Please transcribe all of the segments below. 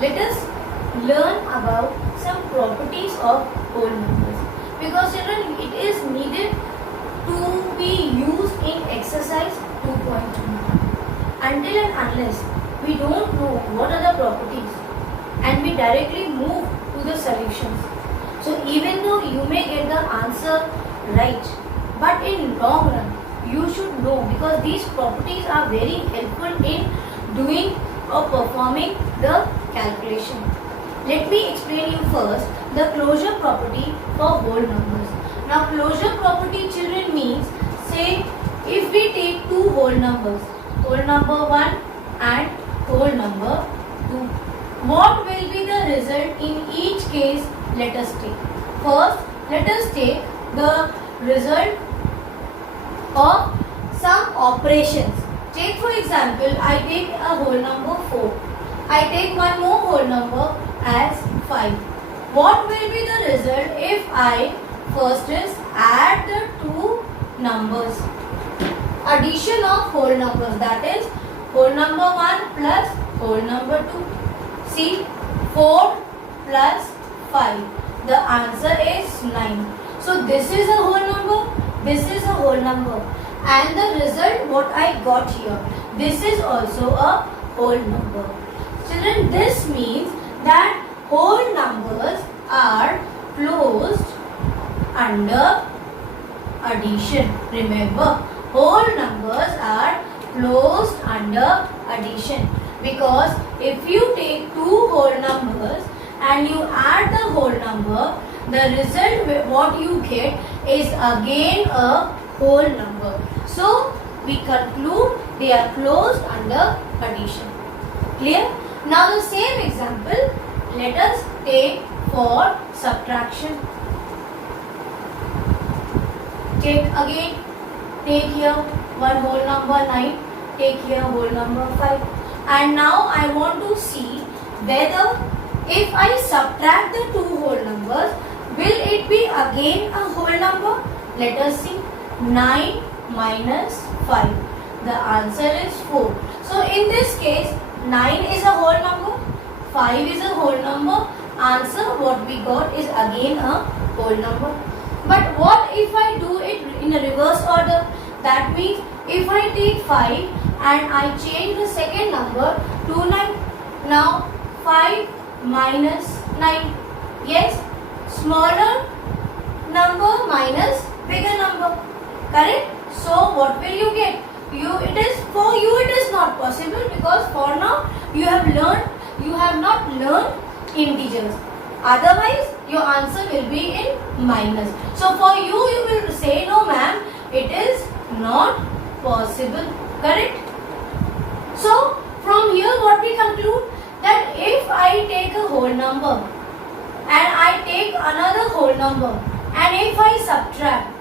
let us learn about some properties of whole numbers, because children, it is needed to be used in exercise 2.2. Until and unless we don't know what are the properties and we directly move to the solutions, so even though you may get the answer right, but in long run you should know, because these properties are very helpful in doing or performing the calculation. Let me explain you first the closure property for whole numbers. Now closure property, children, means, say if we take two whole numbers, whole number 1 and whole number 2, what will be the result in each case? Let us take. First, let us take the result of some operations. Take for example, I take a whole number 4. I take one more whole number as 5. What will be the result if I first is add the two numbers? Addition of whole numbers, that is whole number 1 plus whole number 2. See, 4 plus 5. The answer is 9. So this is a whole number, this is a whole number, and the result what I got here, this is also a whole number. Children, this means that whole numbers are closed under addition. Remember, whole numbers are closed under addition, because if you take two whole numbers and you add the whole number, the result what you get is again a whole number. So we conclude they are closed under addition. Clear? Now the same example let us take for subtraction. Take here one whole number 9, take here whole number 5, and now I want to see whether if I subtract the two whole numbers, will it be again a whole number? Let us see. 9 minus 5. The answer is 4. So in this case, 9 is a whole number, 5 is a whole number. Answer what we got is again a whole number. But what if I do it in a reverse order? That means if I take 5 and I change the second number to 9. Now 5 minus 9. Yes, smaller number minus bigger number. Correct? So what will you get? For you it is not possible, because for now you have not learned integers. Otherwise your answer will be in minus. So for you will say, no ma'am, it is not possible. Correct? So from here what we conclude, that if I take a whole number and I take another whole number, and if I subtract,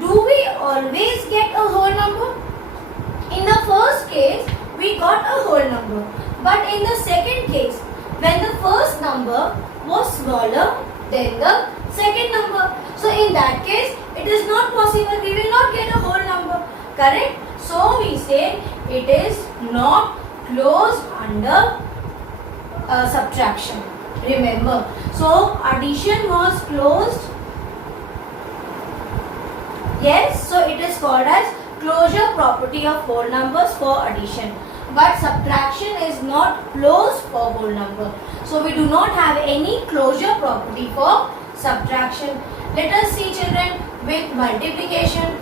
do we always get a whole number? In the first case we got a whole number, but in the second case, when the first number was smaller than the second number, so in that case it is not possible, we will not get a whole number. Correct? So we say it is not closed under subtraction. Remember, so addition was closed. Yes, so it is called as closure property of whole numbers for addition. But subtraction is not closed for whole number. So we do not have any closure property for subtraction. Let us see, children, with multiplication.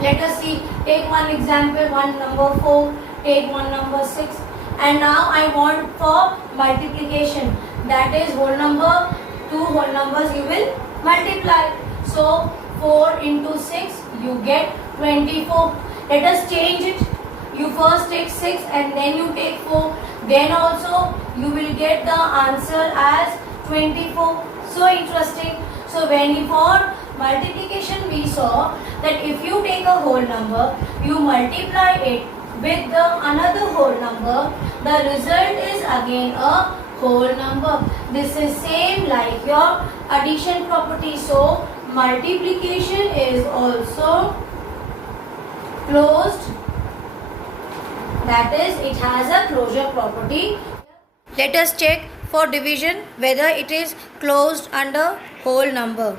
Let us see, take one example, one number 4, take one number 6. And now I want for multiplication, that is whole number, two whole numbers you will multiply. So 4 into 6 you get 24. Let us change it. You first take 6 and then you take 4. Then also you will get the answer as 24. So interesting. So when you for multiplication we saw that if you take a whole number, you multiply it with the another whole number, the result is again a whole number. This is same like your addition property. So multiplication is also closed That is, it has a closure property. Let us check for division whether it is closed under whole number.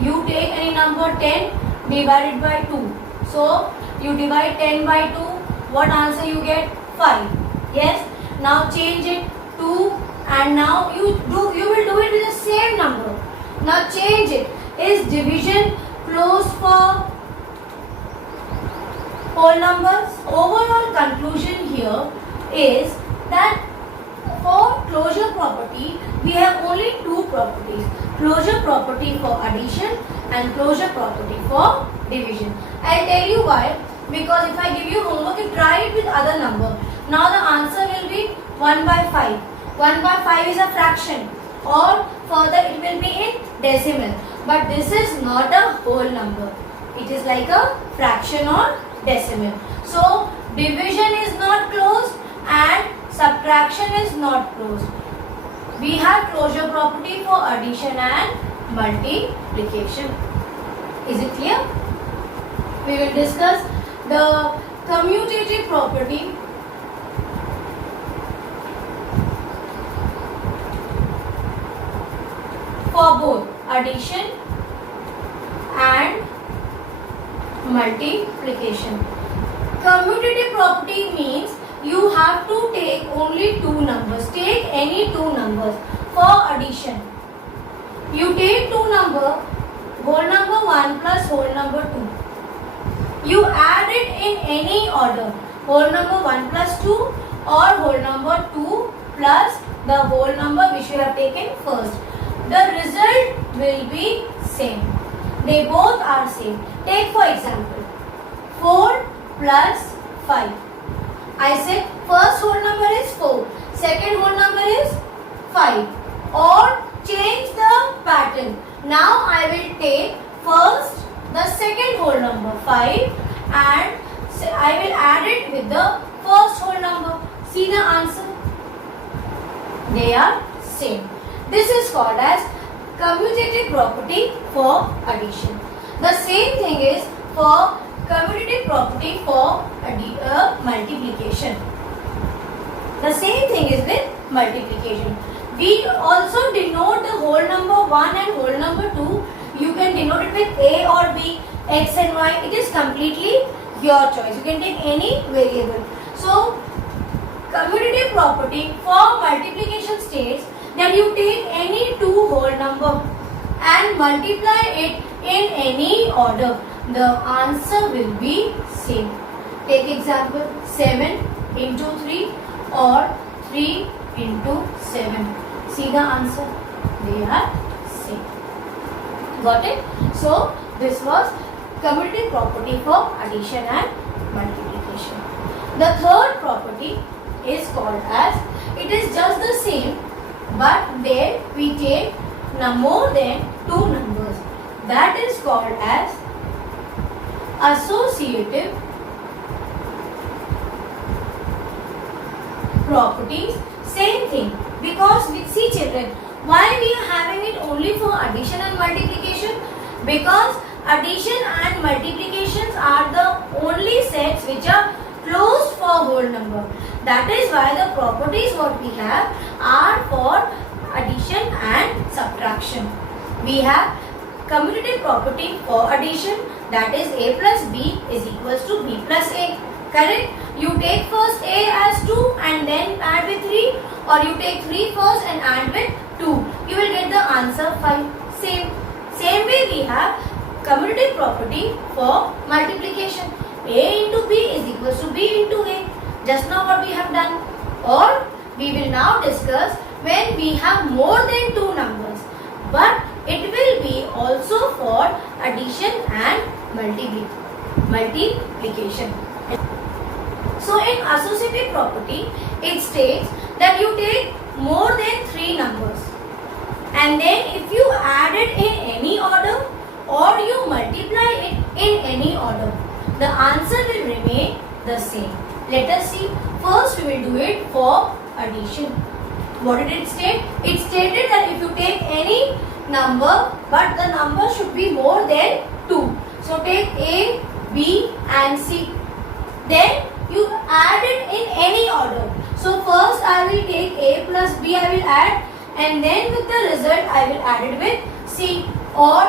You take any number 10 divided by 2. So you divide 10 by 2. What answer you get? 5. Yes. Now change it to, and now you will do it with the same number. Now change it. Is division closed for whole numbers? Overall conclusion here is that for closure property we have only two properties: closure property for addition and closure property for division. I'll tell you why. Because if I give you homework, you try it with other number. Now the answer will be 1 by 5. 1 by 5 is a fraction, or further it will be in decimal. But this is not a whole number. It is like a fraction or decimal. So division is not closed and subtraction is not closed. We have closure property for addition and multiplication. Is it clear? We will discuss the commutative property for both addition and multiplication. Commutative property means you have to take only two numbers. Take any two numbers. For addition, you take two numbers, whole number 1 plus whole number 2. You add it in any order, whole number 1 plus 2 or whole number 2 plus the whole number which you have taken first. The result will be same. They both are same. Take for example, 4 plus 5. I said first whole number is 4, second whole number is 5. Or change the pattern. Now I will take first the second whole number 5 and I will add it with the first whole number. See the answer? They are same. This is called as commutative property for addition. The same thing is for commutative property for multiplication. The same thing is with multiplication. We also denote the whole number 1 and whole number 2. You can denote it with A or B, X and Y. It is completely your choice. You can take any variable. So, commutative property for multiplication states that you take any two whole number and multiply it in any order. The answer will be same. Take example 7 into 3 or 3 into 7. See the answer? They are same. Got it? So this was commutative property for addition and multiplication. The third property is called as, it is just the same, but there we take more than two numbers. That is called as associative properties. Same thing, because we see children, why we are having it only for addition and multiplication? Because addition and multiplications are the only sets which are closed for whole number. That is why the properties what we have are for addition and subtraction. We have commutative property for addition, that is A plus B is equals to B plus A. Correct? You take first A as 2 and then add with 3, or you take 3 first and add with 2. You will get the answer 5. Same way we have commutative property for multiplication. A into B is equals to B into A. Just now what we have done. Or we will now discuss when we have more than two numbers. But it will be also for addition and multiplication. So in associative property, it states that you take more than three numbers and then if you add it in any order or you multiply it in any order, the answer will remain the same. Let us see. First we will do it for addition. What did it state? It stated that if you take any number, but the number should be more than 2. So take A, B and C. Then I will take A plus B, I will add, and then with the result I will add it with C. Or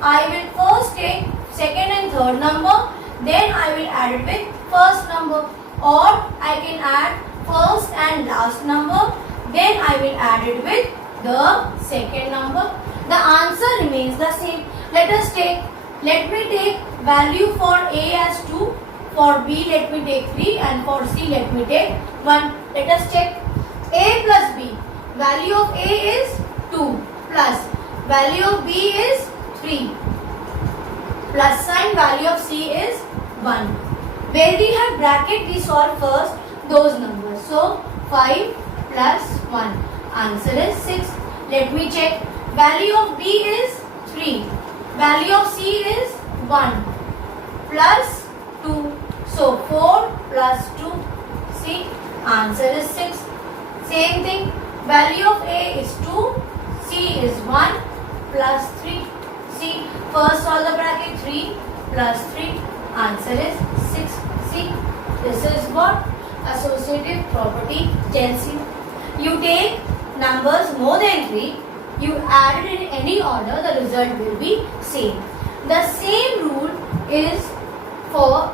I will first take second and third number, then I will add it with first number. Or I can add first and last number, then I will add it with the second number. The answer remains the same. Let me take value for A as 2, for B let me take 3, and for C let me take 1. Let us check. A plus B. Value of A is 2 plus value of B is 3 plus sign value of C is 1. Where we have bracket, we solve first those numbers. So 5 plus 1. Answer is 6. Let me check. Value of B is 3. Value of C is 1 plus 2. So 4 plus 2. See, answer is 6. Same thing. Value of A is 2. C is 1 plus 3. See, first solve the bracket. 3 plus 3. Answer is 6. See, this is what associative property tells you. You take numbers more than 3. You add it in any order, the result will be same. The same rule is for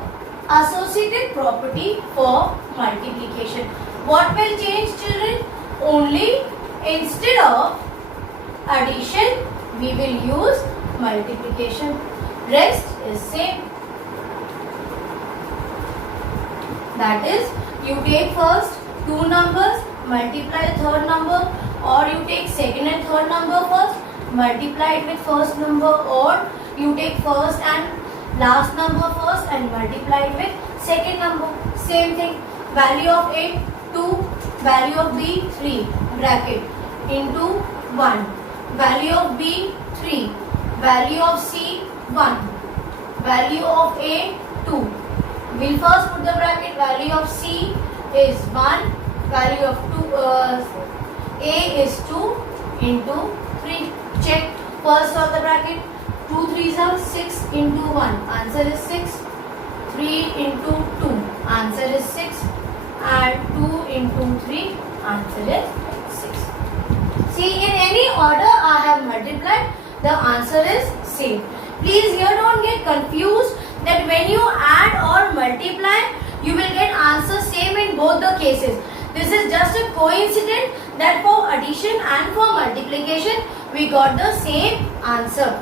associative property for multiplication. What will change, children? Only instead of addition, we will use multiplication. Rest is same. That is, you take first two numbers, multiply the third number, or you take second and third number first, multiply it with first number, or you take first and last number first and multiply it with second number. Same thing. Value of A 2, value of B 3, bracket, into 1. Value of B 3, value of C 1, value of A 2. We'll first put the bracket. Value of C is 1, value of A is 2 into 3. Check. First of the bracket. 2 3s are 6 into 1. Answer is 6. 3 into 2. Answer is 6. And 2 into 3. Answer is 6. See, in any order I have multiplied, the answer is same. Please here don't get confused that when you add or multiply, you will get answer same in both the cases. This is just a coincidence that for addition and for multiplication, we got the same answer.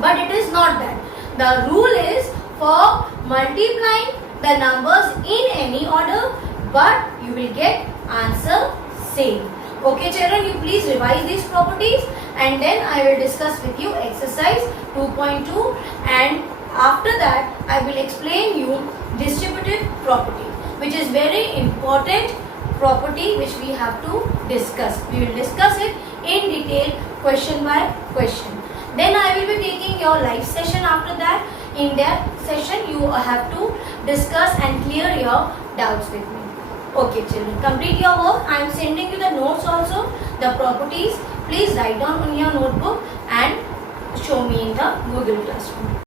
But it is not that. The rule is for multiplying the numbers in any order, but you will get answer same. Okay children, you please revise these properties and then I will discuss with you exercise 2.2, and after that I will explain you distributive property, which is very important property which we have to discuss. We will discuss it in detail question by question. Then I will be taking your live session after that. In that session you have to discuss and clear your doubts with me. Okay children, complete your work. I am sending you the notes also, the properties. Please write down on your notebook and show me in the Google Classroom.